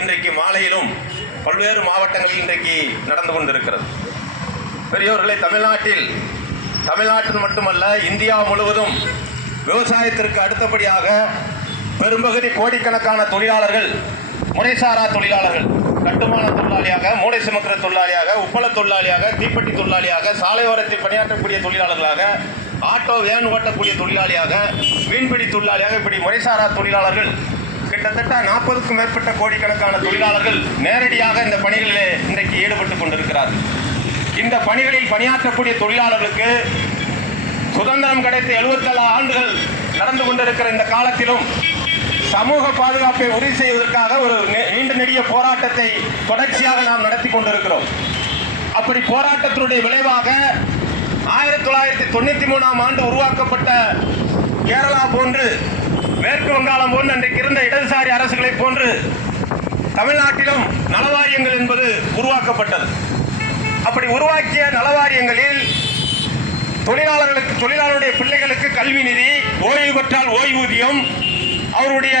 இன்றைக்கு மாலையிலும் பல்வேறு மாவட்டங்களில் இன்றைக்கு நடந்து கொண்டிருக்கிறது. பெரியோர்களை, தமிழ்நாட்டில் மட்டுமல்ல, இந்தியா முழுவதும் விவசாயத்திற்கு அடுத்தபடியாக பெரும்பகுதி கோடிக்கணக்கான தொழிலாளர்கள் முறைசாரா தொழிலாளர்கள், கட்டுமான தொழிலாளியாக, மூளை சுமக்கிற தொழிலாளியாக, உப்பள தொழிலாளியாக, தீப்பெட்டி தொழிலாளியாக, சாலையோரத்தில் பணியாற்றக்கூடிய தொழிலாளர்களாக, ஆட்டோ வேன் ஓட்டக்கூடிய தொழிலாளியாக, மீன்பிடி தொழிலாளியாக, இப்படி முறைசாரா தொழிலாளர்கள் கிட்டத்தட்ட 40க்கும் மேற்பட்ட கோடிக்கணக்கான தொழிலாளர்கள் நேரடியாக இந்த பணிகளில் இன்றைக்கு ஈடுபட்டு கொண்டிருக்கிறார்கள். இந்த பணிகளில் பணியாற்றக்கூடிய தொழிலாளர்களுக்கு சுதந்திரம் கிடைத்த 77 ஆண்டுகள் நடந்து கொண்டிருக்கிற இந்த காலத்திலும் சமூக பாதுகாப்பை உறுதி செய்வதற்காக ஒரு நீண்ட நெடிய போராட்டத்தை தொடர்ச்சியாக நாம் நடத்தி கொண்டிருக்கிறோம். அப்படி போராட்டத்தினுடைய விளைவாக 1993ஆம் ஆண்டு உருவாக்கப்பட்ட கேரளா போன்று, மேற்கு வங்காளம் போன்று அன்றைக்கு இருந்த இடதுசாரி அரசுகளை போன்று தமிழ்நாட்டிலும் நலவாரியங்கள் என்பது உருவாக்கப்பட்டது. அப்படி உருவாக்கிய நலவாரியங்களில் தொழிலாளருடைய பிள்ளைகளுக்கு கல்வி நிதி, ஓய்வு பெற்றால் ஓய்வூதியம், அவருடைய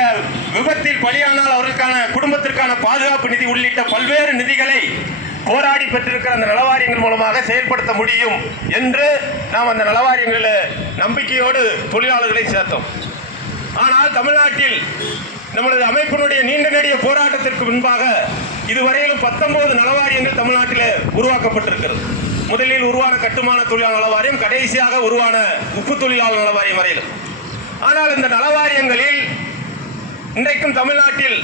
விபத்தில் பலியானால் அவர்களுக்கான குடும்பத்திற்கான பாதுகாப்பு நிதி உள்ளிட்ட பல்வேறு நிதிகளை போராடி பெற்றிருக்கிற அந்த நலவாரியங்கள் மூலமாக செயல்படுத்த முடியும் என்று நாம் அந்த நலவாரியங்களில் நம்பிக்கையோடு தொழிலாளர்களை சேர்த்தோம். ஆனால் தமிழ்நாட்டில் நமது அமைப்பினுடைய நீண்ட நெடிய போராட்டத்திற்கு முன்பாக இதுவரையிலும் 19 நலவாரியங்கள் தமிழ்நாட்டில் உருவாக்கப்பட்டிருக்கிறது. முதலில் உருவான கட்டுமான தொழிலாளர் நலவாரியம், கடைசியாக உருவான உப்பு தொழிலாளர் நலவாரியம் வரையிலும். ஆனால் இந்த நலவாரியங்களில் இன்றைக்கும் தமிழ்நாட்டில்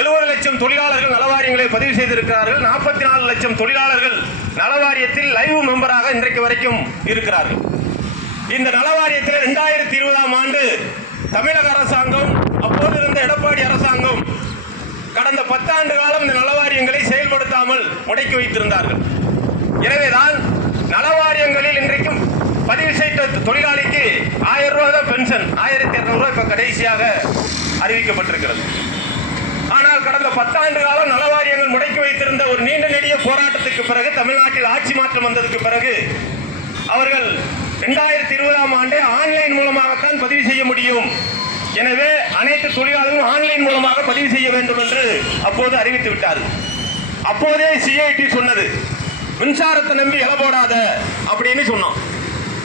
70 லட்சம் தொழிலாளர்கள் நலவாரியங்களை பதிவு செய்திருக்கிறார்கள். 44 லட்சம் தொழிலாளர்கள் நலவாரியத்தில் லைவ் மெம்பராக இன்றைக்கு வரைக்கும் இருக்கிறார்கள். இந்த நலவாரியத்தில் 2020ஆம் ஆண்டு தமிழக அரசாங்கம், அப்போது இருந்த எடப்பாடி அரசாங்கம் கடந்த 10 ஆண்டு காலம் இந்த நலவாரியங்களை செயல்படுத்தாமல் முடக்கி வைத்திருந்தார்கள். எனவேதான் நலவாரியங்களில் இன்றைக்கும் பதிவு செய்த தொழிலாளிக்கு 1000 ரூபாய் தான் பென்ஷன், 1200 ரூபாய் இப்ப கடைசியாக அறிவிக்கப்பட்டிருக்கிறது. ஆனால் கடந்த 10 ஆண்டு காலம் நலவாரியங்கள் முடக்கி வைத்திருந்த ஒரு நீண்ட நெடிய போராட்டத்துக்கு பிறகு, தமிழ்நாட்டில் ஆட்சி மாற்றம் வந்ததற்கு பிறகு, அவர்கள் 2020ஆம் ஆண்டே ஆன்லைன் மூலமாகத்தான் பதிவு செய்ய முடியும், எனவே அனைத்து தொழிலாளர்களும் ஆன்லைன் மூலமாக பதிவு செய்ய வேண்டும் என்று அப்போது அறிவித்து விட்டார்கள். அப்போதே சிஐடி சொன்னது, மின்சாரத்தை நம்பி இலை போடாத அப்படின்னு சொன்னோம்.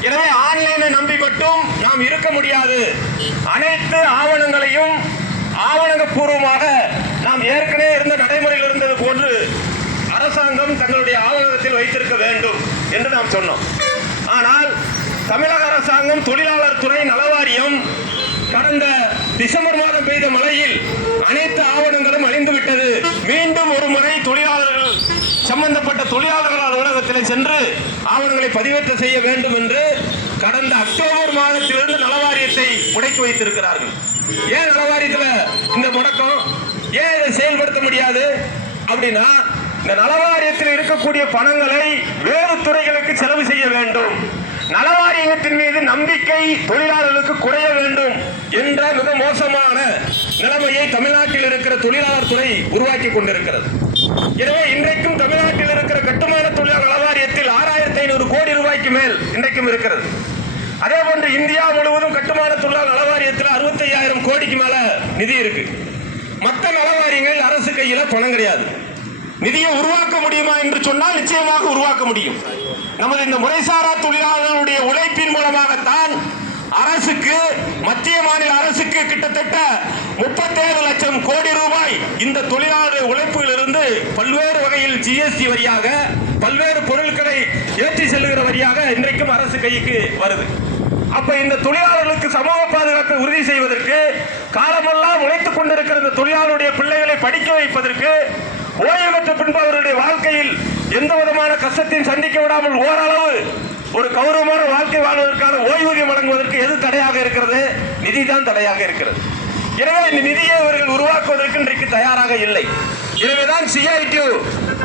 எனவே ஆன்லைனை நம்பி மட்டும் நாம் இருக்க முடியாது, அனைத்து ஆவணங்களையும் ஆவணப்பூர்வமாக நாம் ஏற்கனவே இருந்த நடைமுறையில் இருந்தது போன்று அரசாங்கம் தங்களுடைய ஆவணத்தில் வைத்திருக்க வேண்டும் என்று நாம் சொன்னோம். ஆனால் தமிழக அரசாங்கம், தொழிலாளர் துறை, நலவாரியம் கடந்த டிசம்பர் மாதம் பெய்த மழையில் அனைத்து ஆவணங்களும் அழிந்துவிட்டது. மீண்டும் ஒரு முறை தொழிலாளர்கள், சம்பந்தப்பட்ட தொழிலாளர்கள் அலுவலகத்தில் சென்று ஆவணங்களை பதிவேற்றம் செய்ய வேண்டும் என்று கடந்த அக்டோபர் மாதத்திலிருந்து நலவாரியத்தை முடக்கி வைத்திருக்கிறார்கள். ஏன் நலவாரியத்தில் இந்த முடக்கம், ஏன் இதை செயல்படுத்த முடியாது அப்படின்னா, இந்த நலவாரியத்தில் இருக்கக்கூடிய பணங்களை வேறு துறைகளுக்கு செலவு செய்ய வேண்டும், நலவாரியத்தின் மீது நம்பிக்கை தொழிலாளர்களுக்கு குறைய வேண்டும் என்ற மிக மோசமான நிலைமையை தமிழ்நாட்டில் இருக்கிற தொழிலாளர் துறை உருவாக்கி கொண்டிருக்கிறது. எனவே இன்றைக்கும் தமிழ்நாட்டில் இருக்கிற கட்டுமான தொழிலாளர் நலவாரியத்தில் 6500 கோடி ரூபாய்க்கு மேல் இன்றைக்கும் இருக்கிறது. அதே போன்று இந்தியா முழுவதும் கட்டுமான தொழிலாளர் நலவாரியத்தில் 65,000 கோடிக்கு மேல நிதி இருக்கு. மற்ற நலவாரியங்களில் அரசு கையில பணம் கிடையாது. நிதியை உருவாக்க முடியுமா என்று சொன்னால் நிச்சயமாக உருவாக்க முடியும். நமது இந்த முறைசாரா தொழிலாளர்களுடைய உழைப்பின் மூலமாகத்தான் அரசுக்கு, மத்திய மாநில அரசுக்கு கிட்டத்தட்ட 37 லட்சம் கோடி ரூபாய் இந்த தொழிலாளர் உழைப்புகள் இருந்து பல்வேறு வகையில் ஜிஎஸ்டி வரியாக, பல்வேறு பொருட்களை ஏற்றி செல்லுகிற வரியாக இன்றைக்கும் அரசு கைக்கு வருது. அப்ப இந்த தொழிலாளர்களுக்கு சமூக பாதுகாப்பை உறுதி செய்வதற்கு, காலமெல்லாம் உழைத்துக் கொண்டிருக்கிற இந்த தொழிலாளருடைய பிள்ளைகளை படிக்க வைப்பதற்கு, ஓய்வு பெற்ற பின்பு அவருடைய வாழ்க்கையில் எந்த விதமான கஷ்டத்தையும் சந்திக்க விடாமல் ஓரளவு ஒரு கௌரவமான வாழ்க்கை வாழ்வதற்கான ஓய்வூதியம் வழங்குவதற்கு எது தடையாக இருக்கிறது? நிதி தான் தடையாக இருக்கிறது. எனவே இந்த நிதியை இவர்கள் உருவாக்குவதற்கு இன்றைக்கு தயாராக இல்லை. எனவேதான் சிஐடி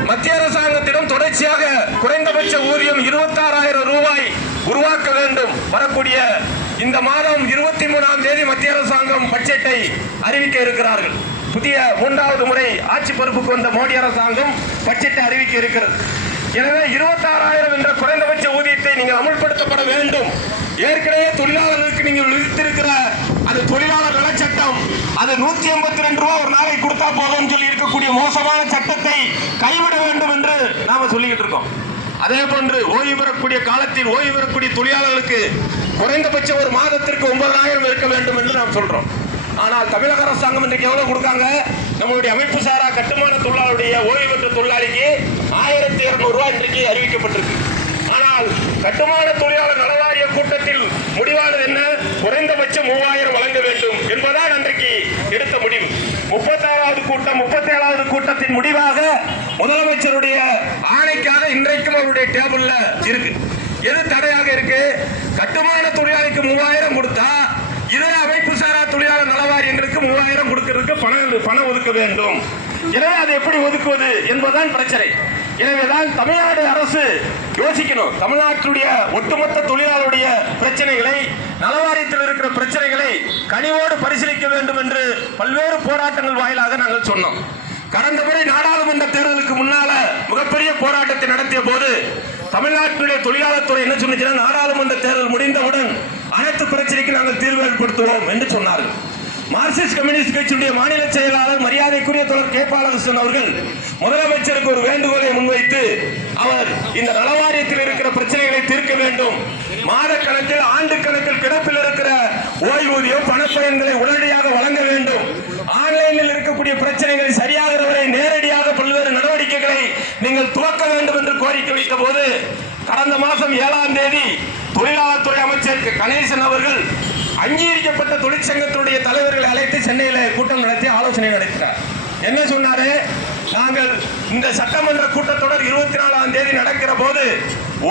மத்திய அரசாங்கத்திடம் தொடர்ச்சியாக குறைந்தபட்ச ஊதியம் 26,000 ரூபாய் உருவாக்க வேண்டும். வரக்கூடிய இந்த மாதம் 23ஆம் தேதி மத்திய அரசாங்கம் பட்ஜெட்டை அறிவிக்க இருக்கிறார்கள். புதிய 3வது முறை ஆட்சி பொறுப்புக்கு வந்த மோடி அரசாங்கம் பட்ஜெட்டை அறிவிக்க இருக்கிறது. எனவே 26,000 என்ற குறைந்தபட்ச ஊதியத்தை நீங்கள் அமுல்படுத்தப்பட வேண்டும். ஏற்கனவே தொழிலாளர்களுக்கு நீங்கள் விதித்திருக்கிற அந்த தொழிலாளர் நலச்சட்டம் அது 182 ரூபாய் ஒரு நாளைக்கு கொடுத்தா போதும் சொல்லி இருக்கக்கூடிய மோசமான சட்டத்தை கைவிட வேண்டும் என்று நாம சொல்லிக்கிட்டு இருக்கோம். அதே போன்று ஓய்வு பெறக்கூடிய காலத்தில் ஓய்வு பெறக்கூடிய தொழிலாளர்களுக்கு குறைந்தபட்சம் ஒரு மாதத்திற்கு 9,000 இருக்க வேண்டும் என்று நாம் சொல்றோம். ஆனால் தமிழக அரசாங்கம் இன்றைக்கு எவ்வளவு கொடுக்காங்க? நம்மளுடைய அமைப்பு சாரா கட்டுமான தொழிலாளருடைய ஓய்வு பெற்ற தொழிலாளிக்கு 1,200 ரூபாய் இன்றைக்கு அறிவிக்கப்பட்டிருக்கு. ஆனால் கட்டுமான தொழிலாளர் நலவாரிய கூட்டத்தில் முடிவானது என்ன? குறைந்தபட்சம் 3,000 வழங்க வேண்டும் என்பதால் அன்றைக்கு எடுத்த முடிவு. 37வது கூட்டத்தின் முடிவாக முதலமைச்சருடைய ஆணைக்காக இன்றைக்கும் அவருடைய டேபிள்ல இருக்கு. எது தடையாக இருக்கு? கட்டுமான தொழிலாளிக்கு 3,000 கொடுத்தா இதர அமைப்பு சாரா தொழிலாளர் நலவாரியங்களுக்கு 3,000 கொடுக்கிறதுக்கு பணம் ஒதுக்க வேண்டும். எனவே அதை எப்படி ஒதுக்குவது என்பதுதான் பிரச்சனை. எனவேதான் தமிழ்நாடு அரசு யோசிக்கணும். தமிழ்நாட்டுடைய ஒட்டுமொத்த தொழிலாளருடைய பிரச்சனைகளை, நலவாரியத்தில் இருக்கிற பிரச்சனைகளை கனிவோடு பரிசீலிக்க வேண்டும் என்று பல்வேறு போராட்டங்கள் வாயிலாக நாங்கள் சொன்னோம். கடந்த முறை நாடாளுமன்ற தேர்தலுக்கு முன்னால மிகப்பெரிய போராட்டத்தை நடத்திய போது தமிழ்நாட்டுடைய தொழிலாளர் துறை என்ன சொன்னுச்சுன்னா, நாடாளுமன்ற தேர்தல் முடிந்தவுடன் அனைத்து பிரச்சனைக்கு நாங்கள் தீர்வு ஏற்படுத்துவோம் என்று சொன்னார்கள். மார்க்சிஸ்ட் கம்யூனிஸ்ட் கட்சியுடைய மாநில செயலாளர் மரியாதைக்குரிய தோழர் கே. பாலகிருஷ்ணன் அவர்கள் முதலமைச்சருக்கு ஒரு வேண்டுகோளை முன்வைத்து, அவர் இந்த நலவாரியத்தில் இருக்கிற பிரச்சனைகளை தீர்க்க வேண்டும், மாத கணக்கில் ஆண்டு கணக்கில் கிடப்பில் இருக்கிற ஓய்வூதியம் பணப்பயன்களை உடனடியாக வழங்க வேண்டும், ஆன்லைனில் இருக்கக்கூடிய பிரச்சனைகளை சரியாகிற வரை நேரடியாக பல்வேறு நடவடிக்கைகளை நீங்கள் துவக்க வேண்டும் என்று கோரிக்கை வைத்த போது, கடந்த மாதம் 7ஆம் தேதி தொழிலாளர் துறை அமைச்சர் கணேசன் அவர்கள் அங்கீகரிக்கப்பட்ட தொழிற்சங்கத்தினுடைய தலைவர்களை அழைத்து சென்னையில் கூட்டம் நடத்தி ஆலோசனை நடத்தினார். என்ன சொன்னாரு? நாங்கள் இந்த சட்டமன்ற கூட்டத்தொடர் 24ஆம் தேதி நடக்கிற போது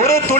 ஒரு